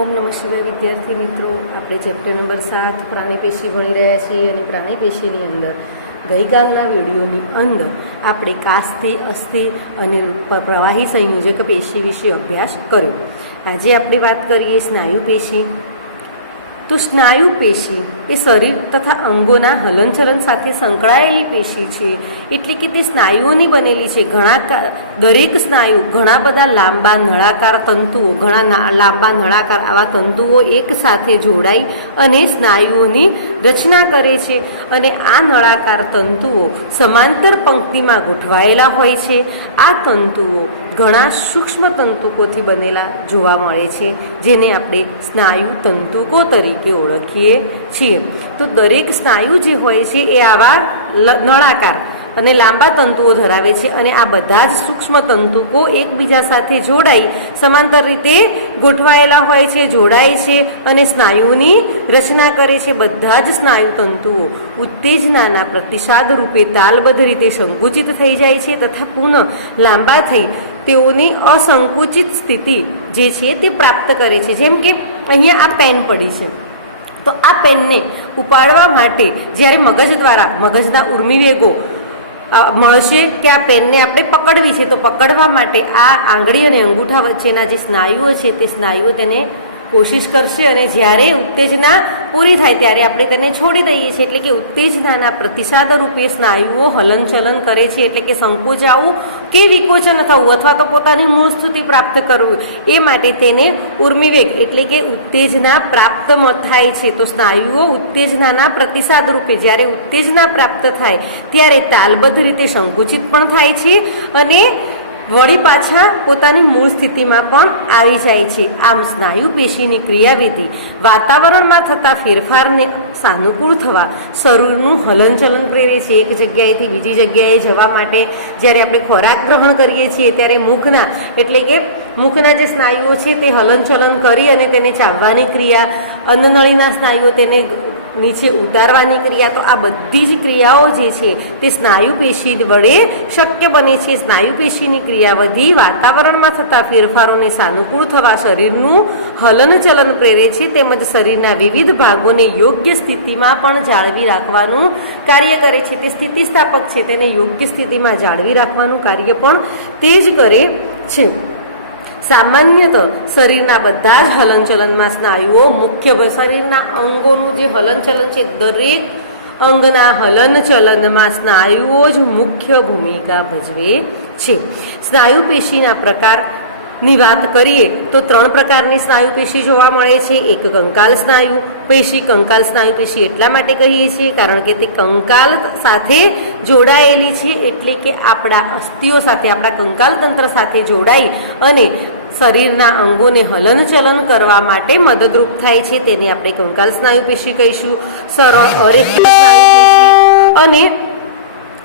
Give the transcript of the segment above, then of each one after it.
ઓમ નમઃ શિવાય વિદ્યાર્થી મિત્રો, આપણે ચેપ્ટર નંબર 7 પ્રાણીપેશી ભણી રહ્યા છીએ અને પ્રાણીપેશીની અંદર ગઈકાલના વિડીયોની અંદર આપણે કાસ્થી, અસ્થિ અને પ્રવાહી સંયોજક પેશી વિશે અભ્યાસ કર્યો. આજે આપણે વાત કરીએ સ્નાયુ પેશી. તો સ્નાયુ પેશી એ શરીર તથા અંગોના હલનચલન સાથે સંકળાયેલી પેશી છે. એટલે કે તે સ્નાયુઓની બનેલી છે. દરેક સ્નાયુ ઘણા બધા લાંબા નળાકાર તંતુઓ, ઘણા લાંબા નળાકાર આવા તંતુઓ એક સાથે જોડાઈ અને સ્નાયુઓની રચના કરે છે. અને આ નળાકાર તંતુઓ સમાંતર પંક્તિમાં ગોઠવાયેલા હોય છે. આ તંતુઓ ઘણા સૂક્ષ્મ તંતુકોથી બનેલા જોવા મળે છે, જેને આપણે સ્નાયુ તંતુકો તરીકે ઓળખીએ છીએ. તો દરેક સ્નાયુ જે હોય છે એ આવા નળાકાર અને લાંબા તંતુઓ ધરાવે છે અને આ બધા જ સૂક્ષ્મ તંતુકો એકબીજા સાથે જોડાઈ સમાંતર રીતે ગોઠવાયેલા હોય છે, જોડાય છે અને સ્નાયુની રચના કરે છે. બધા જ સ્નાયુ તંતુઓ ઉત્તેજનાના પ્રતિસાદ રૂપે તાલબદ્ધ રીતે સંકુચિત થઈ જાય છે તથા પુનઃ લાંબા થઈ તેઓની અસંકુચિત સ્થિતિ જે છે તે પ્રાપ્ત કરે છે. જેમ કે અહીંયા આ પેન પડી છે, તો આ પેનને ઉપાડવા માટે જ્યારે મગજ દ્વારા મગજના ઉર્મિવેગો મળશે કે આ પેનને આપણે પકડવી છે, તો પકડવા માટે આ આંગળી અને અંગૂઠા વચ્ચેના જે સ્નાયુઓ છે તે સ્નાયુઓ તેને કોશિશ કરશે અને જ્યારે ઉત્તેજના પૂરી થાય ત્યારે આપણે તેને છોડી દઈએ છીએ. એટલે કે ઉત્તેજનાના પ્રતિસાદ રૂપે સ્નાયુઓ હલનચલન કરે છે. એટલે કે સંકોચાવું કે વિકોચન થવું અથવા તો પોતાની મૂળ સ્થિતિ પ્રાપ્ત કરવું, એ માટે તેને ઉર્મિવેગ એટલે કે ઉત્તેજના પ્રાપ્ત થાય છે. તો સ્નાયુઓ ઉત્તેજનાના પ્રતિસાદ રૂપે જ્યારે ઉત્તેજના પ્રાપ્ત થાય ત્યારે તાલબદ્ધ રીતે સંકુચિત પણ થાય છે અને વળી પાછા પોતાની મૂળ સ્થિતિમાં પણ આવી જાય છે. આમ સ્નાયુ પેશીની ક્રિયાવિધિ વાતાવરણમાં થતા ફેરફારને સાનુકૂળ થવા શરીરનું હલનચલન પ્રેરે છે. એક જગ્યાએથી બીજી જગ્યાએ જવા માટે જ્યારે આપણે ખોરાક ગ્રહણ કરીએ છીએ ત્યારે મુખના એટલે કે મુખના જે સ્નાયુઓ છે તે હલનચલન કરી અને તેને ચાવવાની ક્રિયા, અન્નનળીના સ્નાયુઓ તેને નીચે ઉતારવાની ક્રિયા, તો આ બધી જ ક્રિયાઓ જે છે તે સ્નાયુ પેશી વડે શક્ય બને છે. સ્નાયુ પેશીની ક્રિયાવિધિ વાતાવરણમાં થતા ફેરફારોને સાનુકૂળ થવા શરીરનું હલનચલન પ્રેરે છે તેમજ શરીરના વિવિધ ભાગોને યોગ્ય સ્થિતિમાં પણ જાળવી રાખવાનું કાર્ય કરે છે. તે સ્થિતિસ્થાપક છે, તેને યોગ્ય સ્થિતિમાં જાળવી રાખવાનું કાર્ય પણ તે જ કરે છે. સામાન્યત શરીરના બધા જ હલનચલનમાં સ્નાયુઓ મુખ્ય શરીરના અંગોનું જે હલનચલન છે, દરેક અંગના હલનચલનમાં સ્નાયુઓ જ મુખ્ય ભૂમિકા ભજવે છે. સ્નાયુ પેશીના પ્રકારની વાત કરીએ તો 3 પ્રકારની સ્નાયુ પેશી જોવા મળે છે. એક કંકાલ સ્નાયુ પેશી. કંકાલ સ્નાયુ પેશી એટલા માટે કહીએ છીએ કારણ કે તે કંકાલ સાથે જોડાયેલી છે. એટલે કે આપણા અસ્થિઓ સાથે, આપણા કંકાલ તંત્ર સાથે જોડાઈ અને શરીરના અંગોને હલનચલન કરવા માટે મદદરૂપ થાય છે. તેને આપણે કંકાલ સ્નાયુ પેશી કહીશું. સરળ અરેખીય સ્નાયુ પેશી અને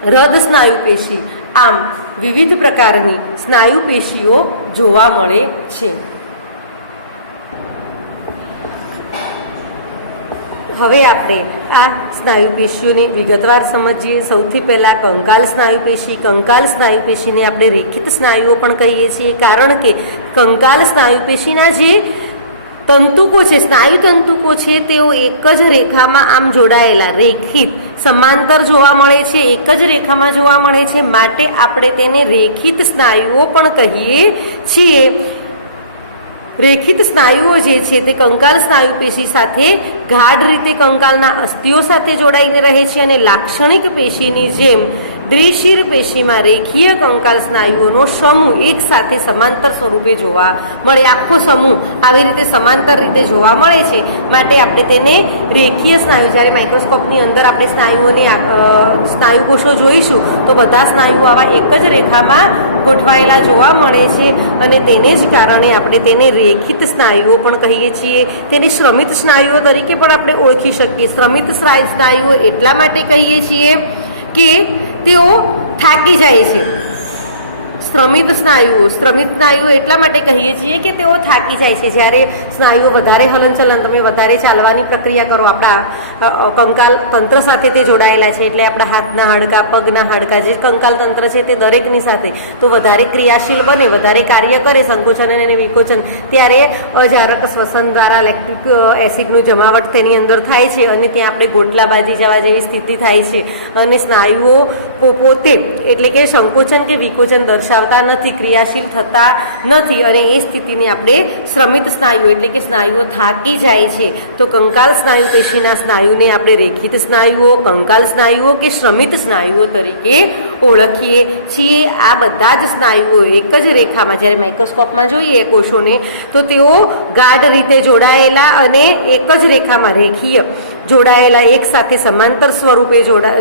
હૃદ સ્નાયુ પેશી. આમ વિવિધ પ્રકારની સ્નાયુ પેશીઓ જોવા મળે છે. હવે આપણે આ સ્નાયુ પેશીઓની વિગતવાર સમજીએ. સૌથી પહેલાં કંકાલ સ્નાયુ પેશી. કંકાલ સ્નાયુ પેશીને આપણે રેખિત સ્નાયુઓ પણ કહીએ છીએ કારણ કે કંકાલ સ્નાયુ પેશીના જે તંતુકો છે, સ્નાયુ તંતુકો છે, તેઓ એક જ રેખામાં આમ જોડાયેલા, રેખિત સમાંતર જોવા મળે છે, એક જ રેખામાં જોવા મળે છે. માટે આપણે તેને રેખિત સ્નાયુઓ પણ કહીએ છીએ. રેખિત સ્નાયુઓ જે છે તે કંકાલ સ્નાયુ પેશી સાથે ગાઢ રીતે કંકાલના અસ્થિઓ સાથે જોડાઈને રહે છે અને લાક્ષણિક પેશીની જેમ દ્વિશિર પેશીમાં રેખીય કંકાલ સ્નાયુઓનો સમૂહ એક સાથે સમાંતર સ્વરૂપે જોવા મળે. આખો સમૂહ આવી રીતે સમાંતર રીતે જોવા મળે છે. માટે આપણે તેને રેખીય સ્નાયુ, જ્યારે માઇક્રોસ્કોપની અંદર આપણે સ્નાયુ કોષો જોઈશું તો બધા સ્નાયુઓ આવા એક જ રેખામાં ગોઠવાયેલા જોવા મળે છે અને તેને જ કારણે આપણે તેને રેખિત સ્નાયુઓ પણ કહીએ છીએ. તેને શ્રમિત સ્નાયુઓ તરીકે પણ આપણે ઓળખી શકીએ. શ્રમિત સ્નાયુઓ એટલા માટે કહીએ છીએ કે તેઓ થાકી જાય છે. શ્રમિત સ્નાયુઓ એટલા માટે કહીએ છીએ કે તેઓ થાકી જાય છે. જ્યારે સ્નાયુઓ વધારે હલનચલન, તમે વધારે ચાલવાની પ્રક્રિયા કરો, આપણા કંકાલ તંત્ર સાથે તે જોડાયેલા છે, એટલે આપણા હાથના હાડકાં, પગના હાડકાં, જે કંકાલ તંત્ર છે તે દરેકની સાથે તો વધારે ક્રિયાશીલ બને, વધારે કાર્ય કરે સંકોચન અને વિકોચન, ત્યારે અજારક શ્વસન દ્વારા લેક્ટિક એસિડનું જમાવટ તેની અંદર થાય છે અને ત્યાં આપણે ગોટલા બાજી જવા જેવી સ્થિતિ થાય છે અને સ્નાયુઓ પોતે એટલે કે સંકોચન કે વિકોચન દર્શાવતા નથી, ક્રિયાશીલ થતા નથી અને એ સ્થિતિને આપણે શ્રમિત સ્નાયુ એટલે કે સ્નાયુઓ થાકી જાય છે તો કંકાલ સ્નાયુ પેશીના સ્નાયુને આપણે રેખિત સ્નાયુઓ, કંકાલ સ્નાયુઓ કે શ્રમિત સ્નાયુઓ તરીકે ઓળખીએ છીએ. આ બધા જ સ્નાયુઓ એક જ રેખામાં, જ્યારે માઇક્રોસ્કોપમાં જોઈએ કોષોને તો તેઓ ગાઢ રીતે જોડાયેલા અને એક જ રેખામાં રેખીય જોડાયેલા એક સાથે સમાંતર સ્વરૂપે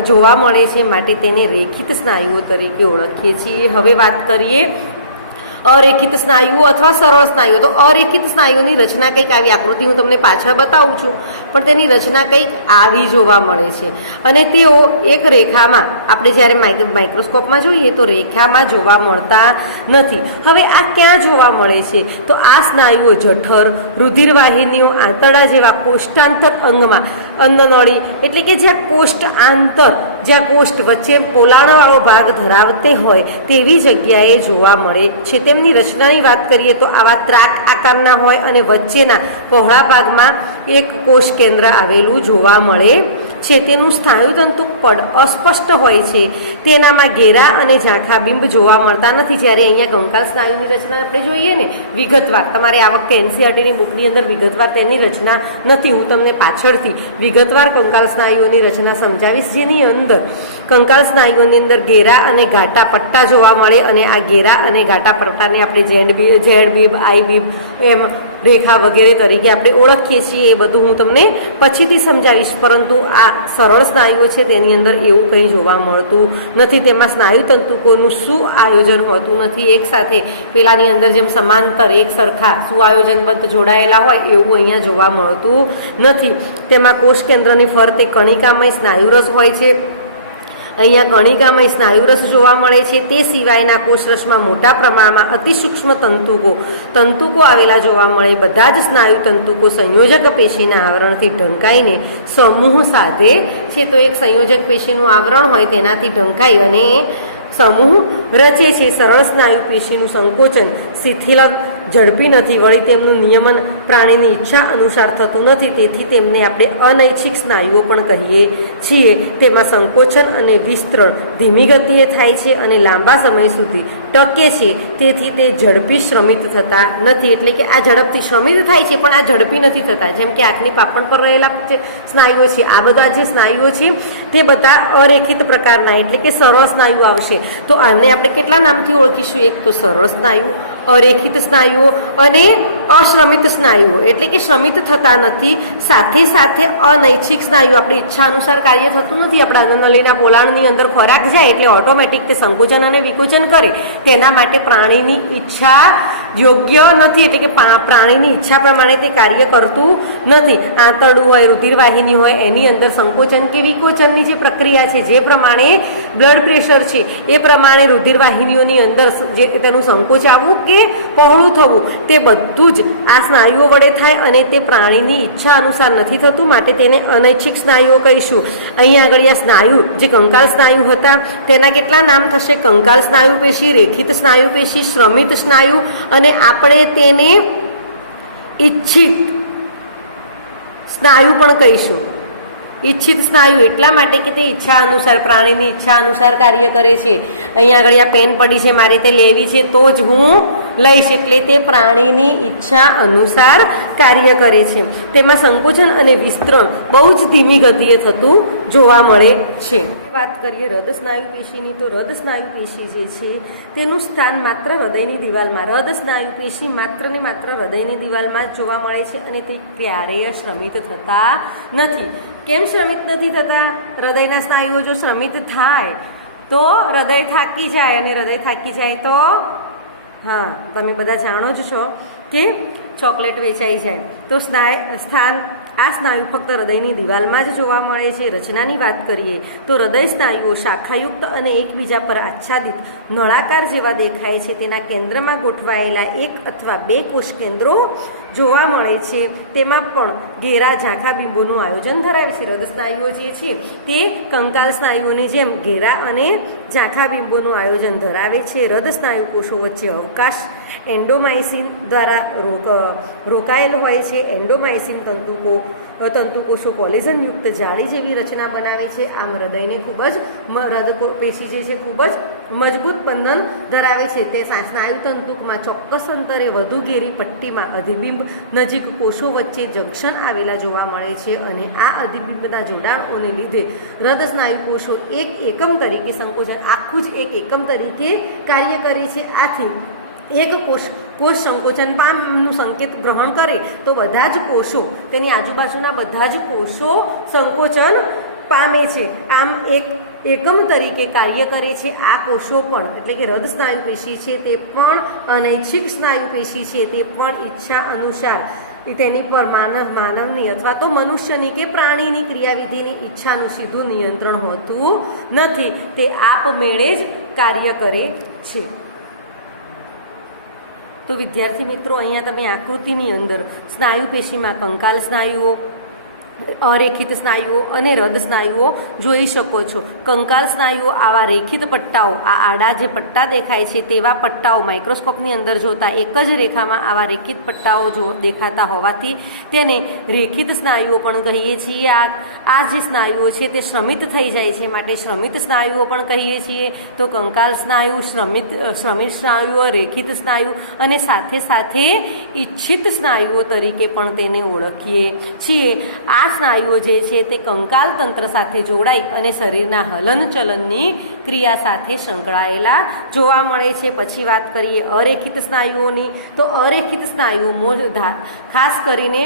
જોવા મળે છે, માટે તેને રેખિત સ્નાયુઓ તરીકે ઓળખીએ છીએ. હવે વાત કરીએ અરેખિત સ્નાયુઓ અથવા સરળ સ્નાયુઓ. તો અરેખિત સ્નાયુઓની રચના કંઈક આવી, આકૃતિ હું તમને પાછળ બતાવું છું, પણ તેની રચના કંઈક આવી જોવા મળે છે અને તેઓ એક રેખામાં, આપણે જ્યારે માઇક્રોસ્કોપમાં જોઈએ તો રેખામાં જોવા મળતા નથી. હવે આ ક્યાં જોવા મળે છે? તો આ સ્નાયુઓ જઠર, રુધિરવાહિનીઓ, આંતરડા જેવા કોષ્ટાંતર અંગમાં, અન્નનળી એટલે કે જ્યાં કોષ્ટ આંતર, જ્યાં કોષ્ટ વચ્ચે પોલાણવાળો ભાગ ધરાવતે હોય તેવી જગ્યાએ જોવા મળે છે. તેમની રચનાની વાત કરીએ તો આવા ત્રાક આકારના હોય અને વચ્ચેના પહોળા ભાગમાં એક કોષ કેન્દ્ર આવેલું જોવા મળે છે. તેનું સ્નાયુતંતુ પડ અસ્પષ્ટ હોય છે, તેનામાં ઘેરા અને ઝાંખા બિંબ જોવા મળતા નથી. જ્યારે અહીંયા કંકાલ સ્નાયુની રચના આપણે જોઈએ ને વિગતવાર, તમારે આ વખતે એનસીઈઆરટીની બુકની અંદર વિગતવાર તેની રચના નથી, હું તમને પાછળથી વિગતવાર કંકાલ સ્નાયુઓની રચના સમજાવીશ, જેની અંદર કંકાલ સ્નાયુઓની અંદર ઘેરા અને ઘાટા પટ્ટા જોવા મળે અને આ ઘેરા અને ઘાટા પટ્ટાને આપણે ઝેડ બીબ, આઈ બીબ એમ રેખા વગેરે તરીકે આપણે ઓળખીએ છીએ. એ બધું હું તમને પછીથી સમજાવીશ, પરંતુ આ સરળ સ્નાયુઓ છે તેની અંદર એવું કંઈ જોવા મળતું નથી. તેમાં સ્નાયુ તંતુકોનું શું આયોજન હોતું નથી, એક સાથે પેલાની અંદર જેમ સમાંતર એક સરખા સુઆયોજનબદ્ધ જોડાયેલા હોય એવું અહીંયા જોવા મળતું નથી. તેમાં કોષ કેન્દ્રની ફરતે કણિકામય સ્નાયુરસ હોય છે. અહીંયા કણિકામય સ્નાયુરસ જોવા મળે છે. તે સિવાયના કોષરસમાં મોટા પ્રમાણમાં અતિસૂક્ષ્મ તંતુકો આવેલા જોવા મળે. બધા જ સ્નાયુ તંતુકો સંયોજક પેશીના આવરણથી ઢંકાઈને સમૂહ સાધે છે. તો એક સંયોજક પેશીનું આવરણ હોય તેનાથી ઢંકાઈ અને સમૂહ રચે છે. સરળ સ્નાયુ પેશીનું સંકોચન શિથિલ ઝડપી નથી, વળી તેમનું નિયમન પ્રાણીની ઈચ્છા અનુસાર થતું નથી, તેથી તેમને આપણે અનૈચ્છિક સ્નાયુઓ પણ કહીએ છીએ. તેમાં સંકોચન અને વિસ્તરણ ધીમી ગતિએ થાય છે અને લાંબા સમય સુધી ટકે છે, તેથી તે ઝડપી શ્રમિત થતા નથી. એટલે કે આ ઝડપથી શ્રમિત થાય છે પણ આ ઝડપી નથી થતા. જેમ કે આંખની પાપણ પર રહેલા જે સ્નાયુઓ છે, આ બધા જે સ્નાયુઓ છે તે બધા અરેખિત પ્રકારના એટલે કે સરળ સ્નાયુઓ આવશે. તો આને આપણે કેટલા નામથી ઓળખીશું? એક તો સરળ સ્નાયુ, અરેખિત સ્નાયુઓ અને અશ્રમિત સ્નાયુઓ એટલે કે શ્રમિત થતા નથી. સાથે સાથે અનૈચ્છિક સ્નાયુ, આપણી ઈચ્છા અનુસાર કાર્ય થતું નથી. આપણા અન્નનળીના પોલાણની અંદર ખોરાક જાય એટલે ઓટોમેટિક તે સંકોચન અને વિકોચન કરે, તેના માટે પ્રાણીની ઈચ્છા યોગ્ય નથી, એટલે કે પ્રાણીની ઈચ્છા પ્રમાણે તે કાર્ય કરતું નથી. આંતરડું હોય, રુધિરવાહિની હોય, એની અંદર સંકોચન કે વિકોચનની જે પ્રક્રિયા છે, જે પ્રમાણે બ્લડ પ્રેશર છે એ પ્રમાણે રુધિરવાહિનીઓની અંદર જે તેનું સંકોચ આવવું કે પહોળું થવું તે બધું જ આ સ્નાયુઓ વડે થાય અને તે પ્રાણીની ઈચ્છા અનુસાર નથી થતું, માટે તેને અનૈચ્છિક સ્નાયુઓ કહીશું. અહીંયા આગળ આ સ્નાયુ જે કંકાલ સ્નાયુ હતા તેના કેટલા નામ થશે? કંકાલ સ્નાયુ પેશી, રેખિત સ્નાયુ પેશી, શ્રમિત સ્નાયુ અને આપણે તેને ઈચ્છિત સ્નાયુ પણ કહીશું. ઈચ્છિત સ્નાયુ એટલા માટે કે તે ઈચ્છા અનુસાર, પ્રાણીની ઈચ્છા અનુસાર કાર્ય કરે છે. અહીંયા આગળ આ પેન પડી છે, મારે તે લેવી છે તો જ હું લઈશ, એટલે તે પ્રાણીની ઈચ્છા અનુસાર કાર્ય કરે છે. તેમાં સંકોચન અને વિસ્તરણ બહુ જ ધીમી ગતિએ થતું જોવા મળે છે. વાત કરીએ હૃદ સ્નાયુ પેશીની, તો હૃદ સ્નાયુ પેશી જે છે તેનું સ્થાન માત્ર હૃદયની દિવાલમાં, હૃદ સ્નાયુ પેશી માત્ર ને માત્ર હૃદયની દિવાલમાં જ જોવા મળે છે અને તે ક્યારેય શ્રમિત થતા નથી. કેમ શ્રમિત નથી થતા? હૃદયના સ્નાયુઓ જો શ્રમિત થાય તો હૃદય થાકી જાય અને હૃદય થાકી જાય તો હા, તમે બધા જાણો જ છો કે ચોકલેટ વેચાઈ જાય. તો સ્થાન આ સ્નાયુ ફક્ત હૃદયની દિવાલમાં જ જોવા મળે છે. રચનાની વાત કરીએ તો હૃદય સ્નાયુઓ શાખાયુક્ત અને એકબીજા પર આચ્છાદિત નળાકાર જેવા દેખાય છે. તેના કેન્દ્રમાં ગોઠવાયેલા એક અથવા બે કોષ કેન્દ્રો જોવા મળે છે. તેમાં પણ ઘેરા ઝાંખા બિંબોનું આયોજન ધરાવે છે. હૃદય સ્નાયુઓ જે છે તે કંકાલ સ્નાયુઓની જેમ ઘેરા અને ઝાંખા બિંબોનું આયોજન ધરાવે છે. હૃદય સ્નાયુ કોષો વચ્ચે અવકાશ એન્ડોમાઇસિન દ્વારા રોકાયેલ હોય છે. એન્ડોમાઇસિન તંતુકોષો કોલેજનયુક્ત જાળી જેવી રચના બનાવે છે. આમ હૃદયને ખૂબ જ હૃદય પેશી જે છે ખૂબ જ મજબૂત બંધન ધરાવે છે. તે સ્નાયુ તંતુકમાં ચોક્કસ અંતરે વધુ ઘેરી પટ્ટીમાં અધિબિંબ નજીક કોષો વચ્ચે જંકશન આવેલા જોવા મળે છે અને આ અધિબિંબના જોડાણોને લીધે હૃદય સ્નાયુ કોષો એક એકમ તરીકે સંકોચન આખું જ એક એકમ તરીકે કાર્ય કરે છે. આથી એક કોષ સંકોચન પામનું સંકેત ગ્રહણ કરે તો બધા જ કોષો તેની આજુબાજુના બધા જ કોષો સંકોચન પામે છે. આમ એક એકમ તરીકે કાર્ય કરે છે. આ કોષો પણ એટલે કે હૃદય સ્નાયુ પેશી છે તે પણ અનૈચ્છિક સ્નાયુ પેશી છે તે પણ ઈચ્છા અનુસાર તેની પર માનવની અથવા તો મનુષ્યની કે પ્રાણીની ક્રિયાવિધિની ઈચ્છાનું સીધું નિયંત્રણ હોતું નથી. તે આપમેળે જ કાર્ય કરે છે. તો વિદ્યાર્થી મિત્રો, અહીંયા તમે આકૃતિની અંદર સ્નાયુ પેશીમાં કંકાલ સ્નાયુઓ, અરેખિત સ્નાયુઓ અને હૃદય સ્નાયુઓ જોઈ શકો છો. કંકાલ સ્નાયુઓ આવા રેખિત પટ્ટાઓ, આ આડા જે પટ્ટા દેખાય છે તેવા પટ્ટાઓ માઇક્રોસ્કોપની અંદર જોતા એક જ રેખામાં આવા રેખિત પટ્ટાઓ દેખાતા હોવાથી તેને રેખિત સ્નાયુઓ પણ કહીએ છીએ. આ જે સ્નાયુઓ છે તે શ્રમિત થઈ જાય છે માટે શ્રમિત સ્નાયુઓ પણ કહીએ છીએ. તો કંકાલ સ્નાયુ, શ્રમિત સ્નાયુઓ, રેખિત સ્નાયુ અને સાથે સાથે ઈચ્છિત સ્નાયુઓ તરીકે પણ તેને ઓળખીએ છીએ. આ સ્નાયુઓ જે છે તે કંકાલ તંત્ર સાથે જોડાઈ અને શરીરના હલનચલનની ક્રિયા સાથે સંકળાયેલા જોવા મળે છે. પછી વાત કરીએ અરેખિત સ્નાયુઓની. તો અરેખિત સ્નાયુઓ ખાસ કરીને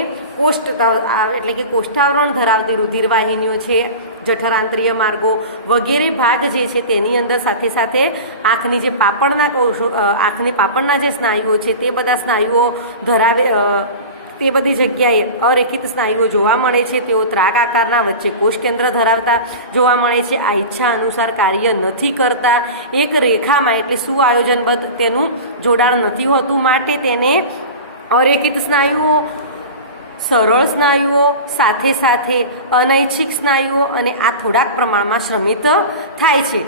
એટલે કે કોષ્ઠાવરણ ધરાવતી રુધિરવાહિનીઓ છે, જઠરાંતરીય માર્ગો વગેરે ભાગ જે છે તેની અંદર સાથે સાથે આંખની જે પાપણના જે સ્નાયુઓ છે તે બધા સ્નાયુઓ ધરાવે તે બધી જગ્યાએ અરેખિત સ્નાયુઓ જોવા મળે છે. તેઓ ત્રાક આકારના વચ્ચે કોષ કેન્દ્ર ધરાવતા જોવા મળે છે. આ ઈચ્છા અનુસાર કાર્ય નથી કરતા. એક રેખામાં એટલે સુઆયોજનબદ્ધ તેનું જોડાણ નથી હોતું માટે તેને અરેખિત સ્નાયુઓ, સરળ સ્નાયુઓ, સાથે સાથે અનૈચ્છિક સ્નાયુઓ અને આ થોડાક પ્રમાણમાં શ્રમિત થાય છે,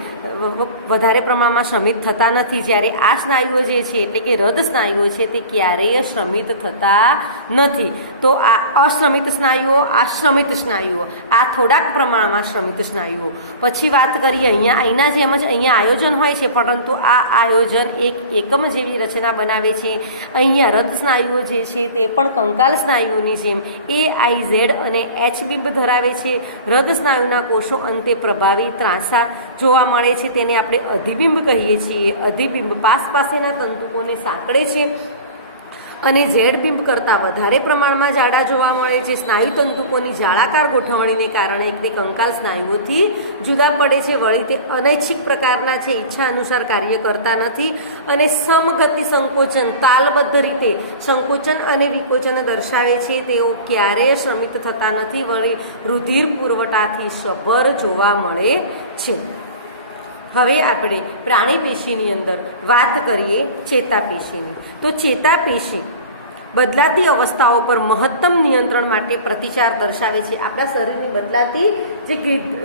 વધારે પ્રમાણમાં શ્રમિત થતા નથી. જ્યારે આ સ્નાયુઓ જે છે એટલે કે હૃદય સ્નાયુઓ છે તે ક્યારેય શ્રમિત થતા નથી. તો આ અશ્રમિત સ્નાયુઓ, આશ્રમિત સ્નાયુઓ, આ થોડાક પ્રમાણમાં શ્રમિત સ્નાયુઓ. પછી વાત કરીએ અહીંના જેમ જ અહીંયા આયોજન હોય છે પરંતુ આ આયોજન એક એકમ જેવી રચના બનાવે છે. અહીંયા હૃદય સ્નાયુઓ જે છે તે પણ કંકાલ સ્નાયુઓની જેમ AIZ અને H બિંબ ધરાવે છે. હૃદય સ્નાયુના કોષો અંતે પ્રભાવી ત્રાંસા જોવા મળે છે. તેને આપણે અધિબિંબ કહીએ છીએ. અધિબિંબ પાસેના તંતુકોને સાંકળે છે અને ઝેડ બિંબ કરતાં વધારે પ્રમાણમાં જાડા જોવા મળે છે. સ્નાયુ તંતુકોની જાળાકાર ગોઠવણીને કારણે તે કંકાલ સ્નાયુઓથી જુદા પડે છે. વળી તે અનૈચ્છિક પ્રકારના છે, ઈચ્છા અનુસાર કાર્ય કરતા નથી અને સમગતિ સંકોચન, તાલબદ્ધ રીતે સંકોચન અને વિકોચન દર્શાવે છે. તેઓ ક્યારેય શ્રમિત થતા નથી. વળી રુધિર પુરવઠાથી સભર જોવા મળે છે. હવે આપણે પ્રાણી પેશીની અંદર વાત કરીએ ચેતાપેશીની. તો ચેતાપેશી બદલાતી અવસ્થાઓ પર મહત્તમ નિયંત્રણ માટે પ્રતિચાર દર્શાવે છે. આપણા શરીરની બદલાતી જે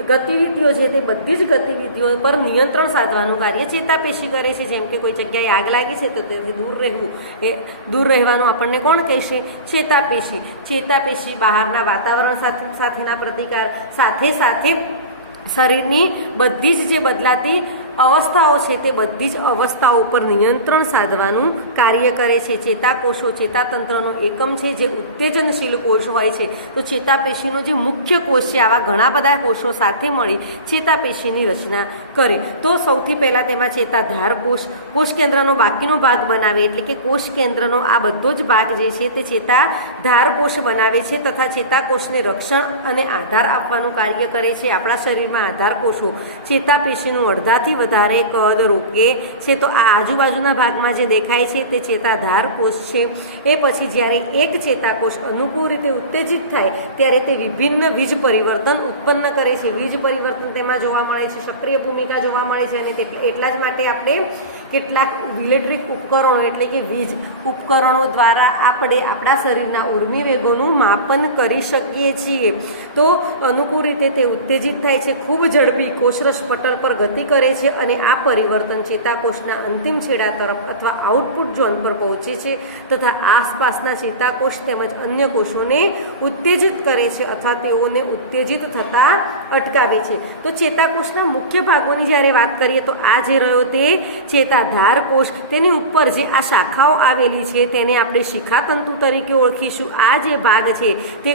ગતિવિધિઓ છે તે બધી જ ગતિવિધિઓ પર નિયંત્રણ સાધવાનું કાર્ય ચેતાપેશી કરે છે. જેમ કે કોઈ જગ્યાએ આગ લાગી છે તો તેનાથી દૂર રહેવું, એ દૂર રહેવાનું આપણને કોણ કહેશે? ચેતાપેશી. ચેતાપેશી બહારના વાતાવરણ સાથેના પ્રતિકાર સાથે સાથે શરીરની બધી જ જે બદલાતી અવસ્થાઓ છે તે બધી જ અવસ્થાઓ પર નિયંત્રણ સાધવાનું કાર્ય કરે છે. ચેતાકોષો ચેતાતંત્રનો એકમ છે જે ઉત્તેજનશીલ કોષ હોય છે. તો ચેતાપેશીનો જે મુખ્ય કોષ છે આવા ઘણા બધા કોષો સાથે મળી ચેતાપેશીની રચના કરે. તો સૌથી પહેલાં તેમાં ચેતાધાર કોષ કેન્દ્રનો બાકીનો ભાગ બનાવે, એટલે કે કોષ કેન્દ્રનો આ બધો જ ભાગ જે છે તે ચેતાધાર કોષ બનાવે છે તથા ચેતાકોષને રક્ષણ અને આધાર આપવાનું કાર્ય કરે છે. આપણા શરીરમાં આધાર કોષો ચેતાપેશીનું અડધાથી વધારે કદ રોકે છે. તો આ આજુબાજુના ભાગમાં જે દેખાય છે તે ચેતાધાર કોષ છે. એ પછી જ્યારે એક ચેતાકોષ અનુકૂળ રીતે ઉત્તેજિત થાય ત્યારે તે વિભિન્ન વીજ પરિવર્તન ઉત્પન્ન કરે છે. વીજ પરિવર્તન તેમાં જોવા મળે છે, સક્રિય ભૂમિકા જોવા મળે છે. અને એટલા જ માટે આપણે કેટલાક ઇલેક્ટ્રિક ઉપકરણો એટલે કે વીજ ઉપકરણો દ્વારા આપણે આપણા શરીરના ઉર્મિ વેગોનું માપન કરી શકીએ છીએ. તો અનુકૂળ રીતે તે ઉત્તેજિત થાય છે, ખૂબ ઝડપી કોષરસ પટલ પર ગતિ કરે છે અને આ પરિવર્તન ચેતાકોષના અંતિમ છેડા તરફ અથવા આઉટપુટ ઝોન પર પહોંચે છે તથા આસપાસના ચેતાકોષ તેમજ અન્ય કોષોને ઉત્તેજિત કરે છે અથવા તેઓને ઉત્તેજિત થતા અટકાવે છે. તો ચેતાકોષના મુખ્ય ભાગોની જ્યારે વાત કરીએ તો આ જે રહ્યો તે ચેતાધાર કોષ, તેની ઉપર જે આ શાખાઓ આવેલી છે તેને આપણે શિખાતંતુ તરીકે ઓળખીશું. આ જે ભાગ છે તે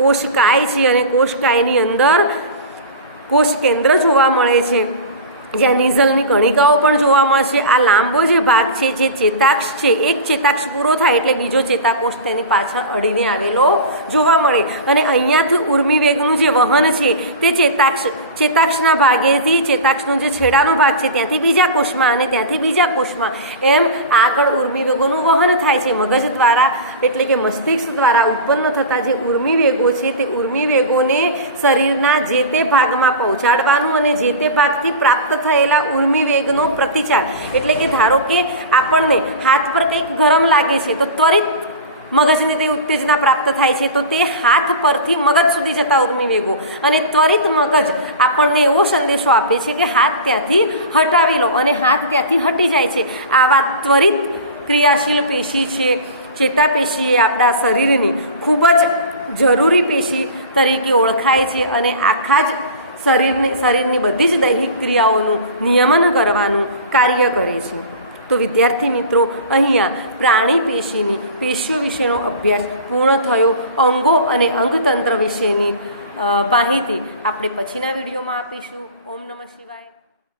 કોષકાય છે અને કોષકાયની અંદર કોષ કેન્દ્ર જોવા મળે છે, જ્યાં નીઝલની કણિકાઓ પણ જોવા મળશે. આ લાંબો જે ભાગ છે જે ચેતાક્ષ છે, એક ચેતાક્ષ પૂરો થાય એટલે બીજો ચેતાકોષ તેની પાછળ અડીને આવેલો જોવા મળે. અને અહીંયાથી ઉર્મિ વેગનું જે વહન છે તે ચેતાક્ષના ભાગેથી ચેતાક્ષનો જે છેડાનો ભાગ છે ત્યાંથી બીજા કોષમાં અને ત્યાંથી બીજા કોષમાં એમ આગળ ઉર્મિ વેગોનું વહન થાય છે. મગજ દ્વારા એટલે કે મસ્તિષ્ક દ્વારા ઉત્પન્ન થતા જે ઉર્મિ વેગો છે તે ઉર્મિ વેગોને શરીરના જે તે ભાગમાં પહોંચાડવાનું અને જે તે ભાગથી પ્રાપ્ત થયેલા ઉર્મિ વેગનો પ્રતિચાર, એટલે કે ધારો કે આપણને હાથ પર કંઈક ગરમ લાગે છે તો ત્વરિત મગજને તે ઉત્તેજના પ્રાપ્ત થાય છે, તો તે હાથ પરથી મગજ સુધી જતા ઉર્મિ વેગો અને ત્વરિત મગજ આપણને એવો સંદેશો આપે છે કે હાથ ત્યાંથી હટાવી લો અને હાથ ત્યાંથી હટી જાય છે. આવા ત્વરિત ક્રિયાશીલ પેશી છે ચેતાપેશી એ આપણા શરીરની ખૂબ જ જરૂરી પેશી તરીકે ઓળખાય છે અને આખા જ શરીરની બધી જ દૈહિક ક્રિયાઓનું નિયમન કરવાનું કાર્ય કરે છે. તો વિદ્યાર્થી મિત્રો, અહીંયા પ્રાણી પેશીઓ વિશેનો અભ્યાસ પૂર્ણ થયો. અંગો અને અંગતંત્ર વિશેની માહિતી આપણે પછીના વિડીયોમાં આપીશું. ઓમ નમઃ શિવાય.